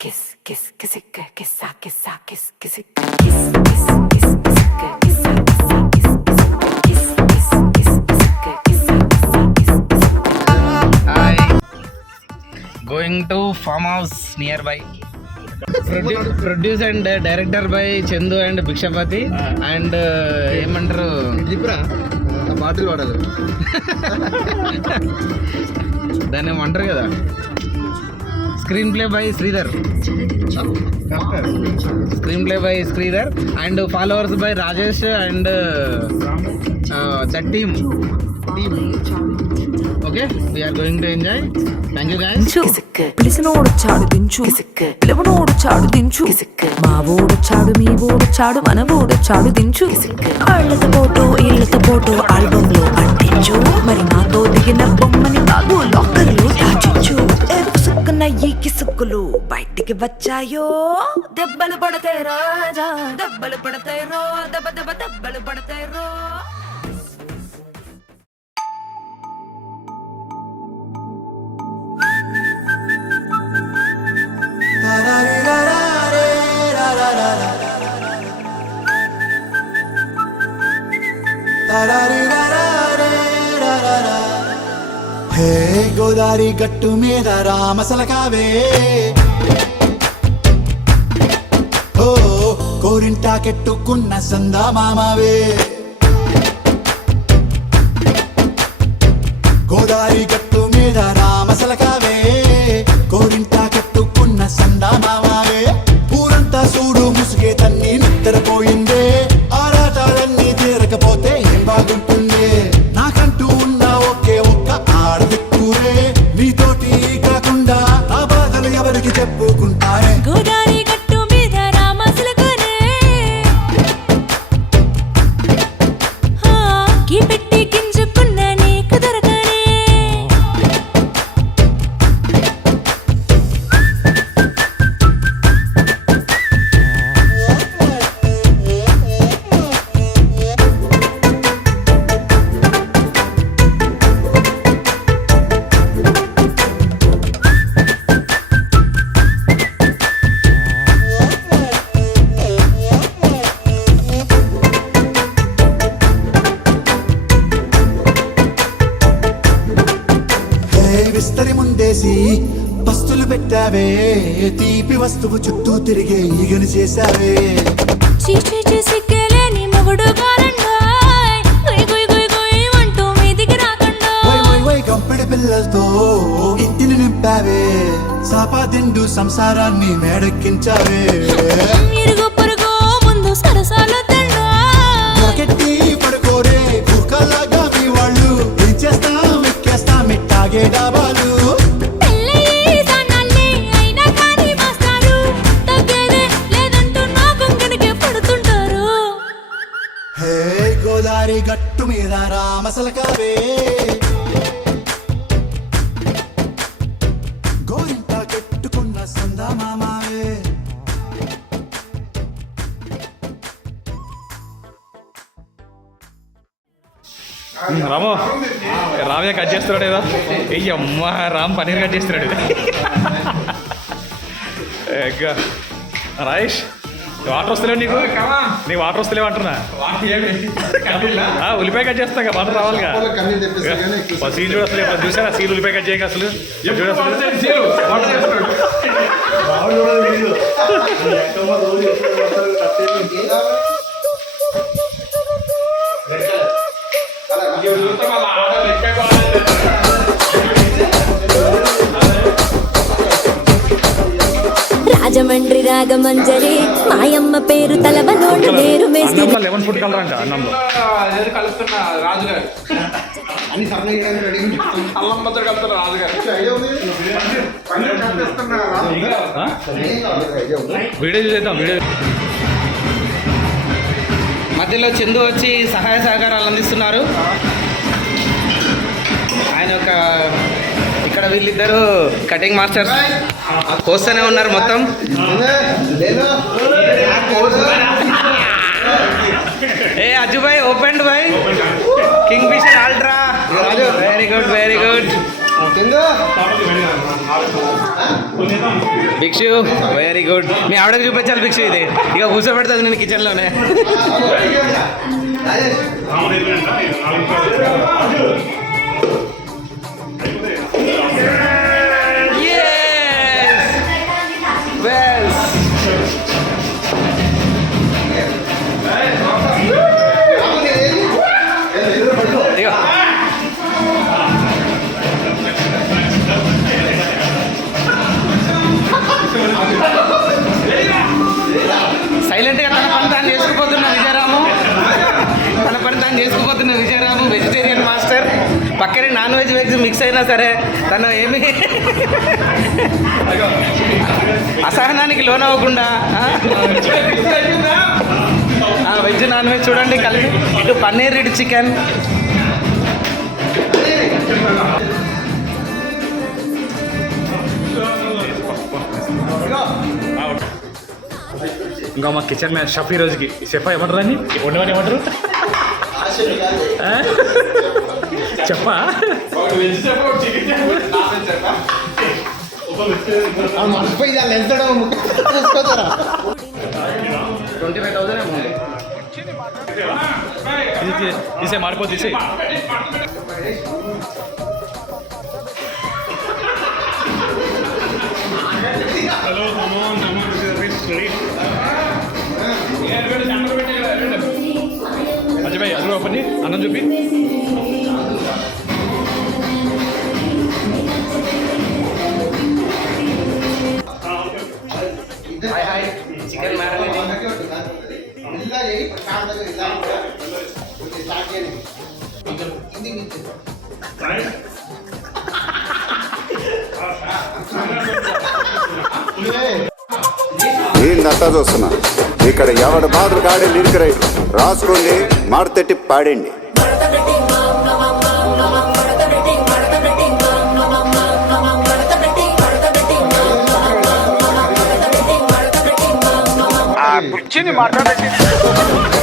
kiss, kiss, kiss, kiss, kiss, kiss, kiss, kiss, kiss, kiss, kiss, kiss, kiss, kiss, kiss, kiss, hi going to farm house near by produce and director by Chandu and Bhikshapati and ఏమంటారు bottle వాడాలి దాన్ని ఏమంటారు కదా screen play by Sridhar screen play by Sridhar and followers by Rajesh and that team okay we're going to enjoy thank you guys చాడు దించు. పిలవనోడు చాడు దించు. మా ఓడొచ్చాడు మీ ఓడొచ్చాడు మన ఓడొచ్చాడు దించు. వాళ్ళతో ఫోటో ఇళ్ళతో ఫోటో ఆల్బమ్లో అంటించు. మరి నాతో దిగిన బొమ్మని బాబు లాకర్లో దాచించు. ఎరుపు సుక్కున ఈ కిసుక్కులు బయటికి వచ్చాయో? దెబ్బలు పడతాయి రాజా దెబ్బలు పడతాయి రో దెబ్బ దెబ్బ దెబ్బలు పడతాయి రో. హే గోదారి గట్టు మీద రామసలకావే ఓ కోరింటా కెట్టుకున్న సందా మామావే. గోదారి గట్టు మీద రామసలకావే పెట్టావే? తీపి వస్తువు చుట్టూ తిరిగే ఈగను చేశావే. చీచీ మొగుడు కంపెడి పిల్లలతో ఇంటిని నింపావే. సాపాదిండు సంసారాన్ని మేడెక్కించావే. ఇరుగు పొరుగు ముందు సరసాల రాము. రామే కట్ చేస్తున్నాడు ఏదో? ఏ అమ్మ రామ్ పన్నీర్ కట్ చేస్తున్నాడు. ఎగ్గా. రాయేష్ వాటర్ వస్తలేవు నీకు? నీకు వాటర్ వస్తలేవు అంటున్నా. ఉల్లిపాయ కట్ చేస్తాం కదా వాటర్ రావాలిగా సీల్ చూడ అసలు చూసారా సీల్ ఉల్లిపాయ కట్ చేయక అసలు. చూడ అసలు. రాజమండ్రి రాగమంజరి మాయమ్మ పేరు తలవ నోటి లెవెన్ ఫుట్ అన్నంలో కలుస్తున్నా రాజుగారు. అని కలుస్తున్నా రాజుగారు. వీడియో చేద్దాం వీడియో మధ్యలో చందు వచ్చి సహాయ సహకారాలు అందిస్తున్నారు. ఆయన ఒక ఇక్కడ వీళ్ళిద్దరు కటింగ్ మాస్టర్స్. కోస్తూనే ఉన్నారు మొత్తం. ఏ అజుబాయ్ open boy Kingfisher ultra very good very good Bhikshu very good మీ ఆవిడకి చూపించాలి భిక్షు ఇది. ఇక కూర్చోబెడుతుంది నేను కిచెన్లోనే ఇక పక్కనే నాన్ వెజ్ వెజ్ మిక్స్ అయినా సరే తను ఏమి అసహనానికి లోనవ్వకుండా ఆ? ఆ, వెజ్ నాన్ వెజ్ చూడండి కలిపి. ఇటు పన్నీర్ ఇటు చికెన్. ఇంకా మా కిచెన్ మ్యాన్ షఫ్ ఈ రోజుకి. షెఫ్ ఏమంటారు అని ఉండమని ఏమంటారు? చెప్పా? దాన్ని ఎంతడం చూసుకోతారా? Twenty five thousand. తీసే మారిపో తీసే అజయ్ అది ఓపెన్ అన్నం చూపి. హాయ్ చికెన్ ఇది ఏందంతా చూస్తున్నా. ఇక్కడ ఎవడ బాధలు కాడే లిరిక్ రైట్ రాసుకోండి మాడతెట్టి పాడండి చెప్స్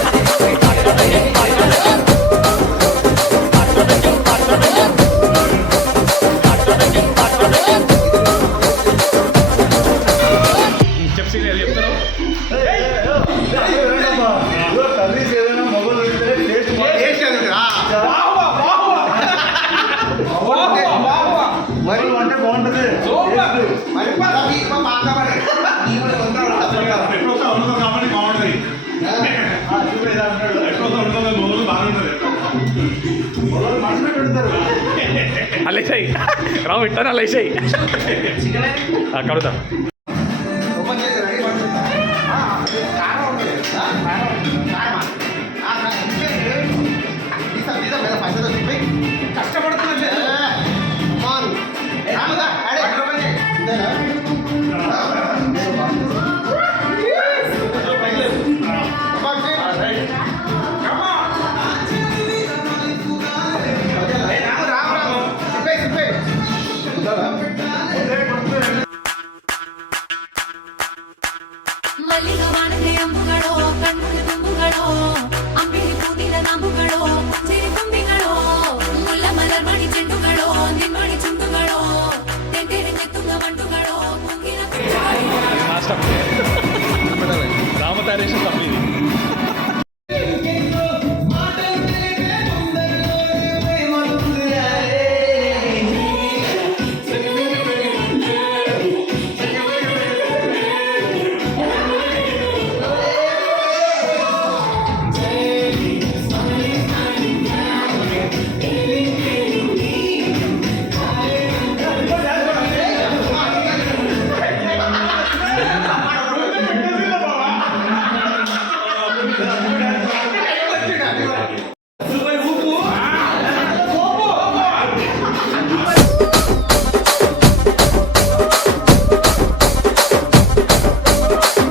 అల్లేసాయి రావు ఇట్టాను అల్లేసాయి కడుతా ఓపెన్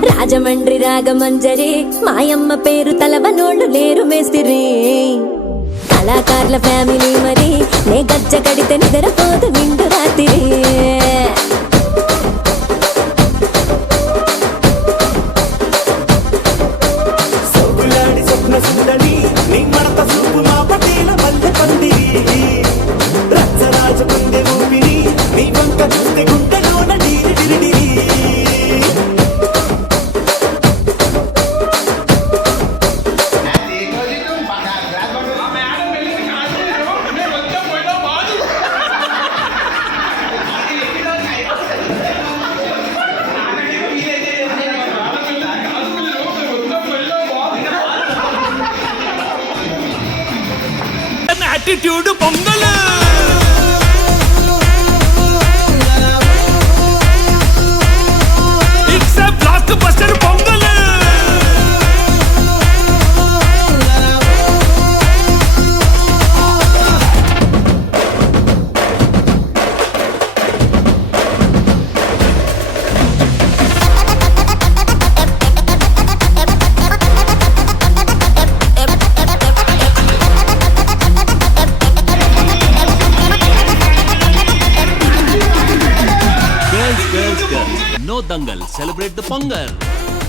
రాజమండ్రి రాగమంజరి మాయమ్మ పేరు తలవనోళ్ళు లేరు మేస్తిరి. కళాకారుల ఫ్యామిలీ మరి నే గజ్జ కడితే నిద్రపోదు నిండు రాత్రి. Andaluz. Dangal. Celebrate the Pongal.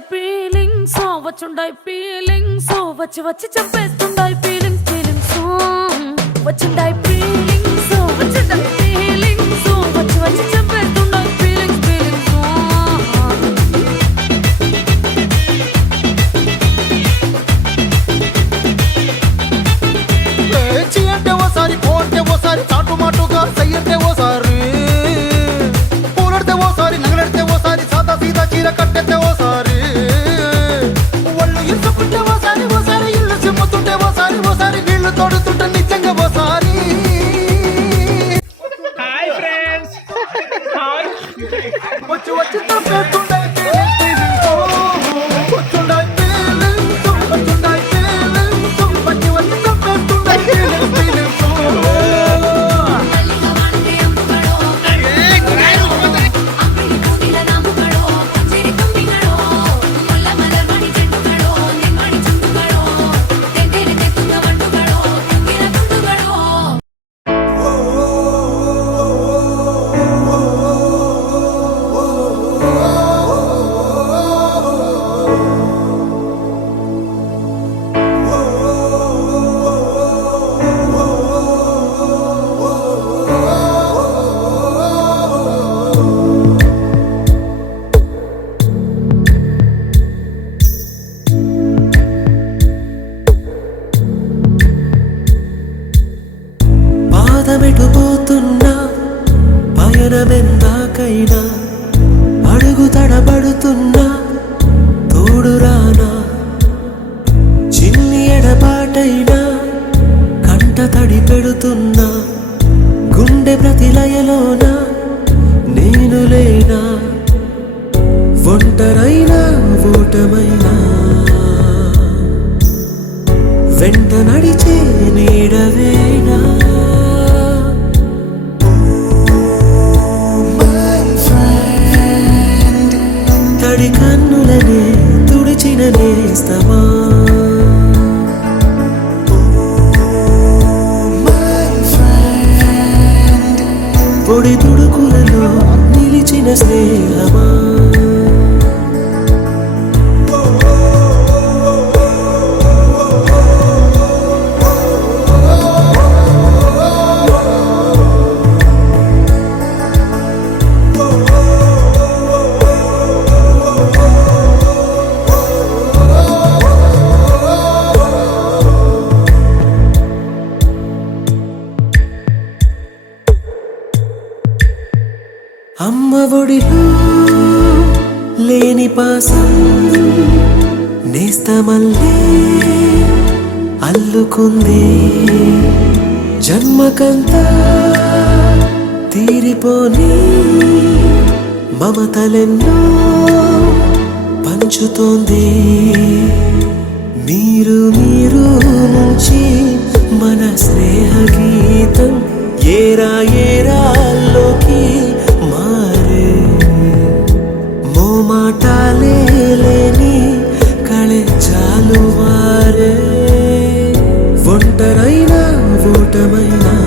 వచ్చుండాయి ఫీలింగ్స్ వచ్చుండాయి ఫీలింగ్స్ వచ్చి వచ్చి చంపేస్తుండాయి ఫీలింగ్స్ ఫీలింగ్స్ వచ్చుండాయి ఫీలింగ్స్ ఫీలింగ్ సో వచ్చి వచ్చి చంపేస్తుండాయి ఫీలింగ్ సో లేచి అంటే ఒకసారి ఫోన్ అంటే చాటు మాటుగా సయ్యంటే ఒక్కసారి వీళ్ళు తోడుతుంటే నిజంగా ఓసారి ఓటైనా ఓటమైనా వెంట నడిచే నీడవేనా? కన్నులనే పొడి తుడుకులలో నిలిచిన స్నేహమా? నేస్తమల్లే అల్లుకుంది. జన్మకంతా తీరిపోని మమతలెన్నో పంచుతోంది. మీరు మీరు నుంచి మన స్నేహ గీతం ఏరా ఏరాల్లోకి మారే. మోమాటాలే లేని చాలు వారే ఒంటరైనా ఓటమైనా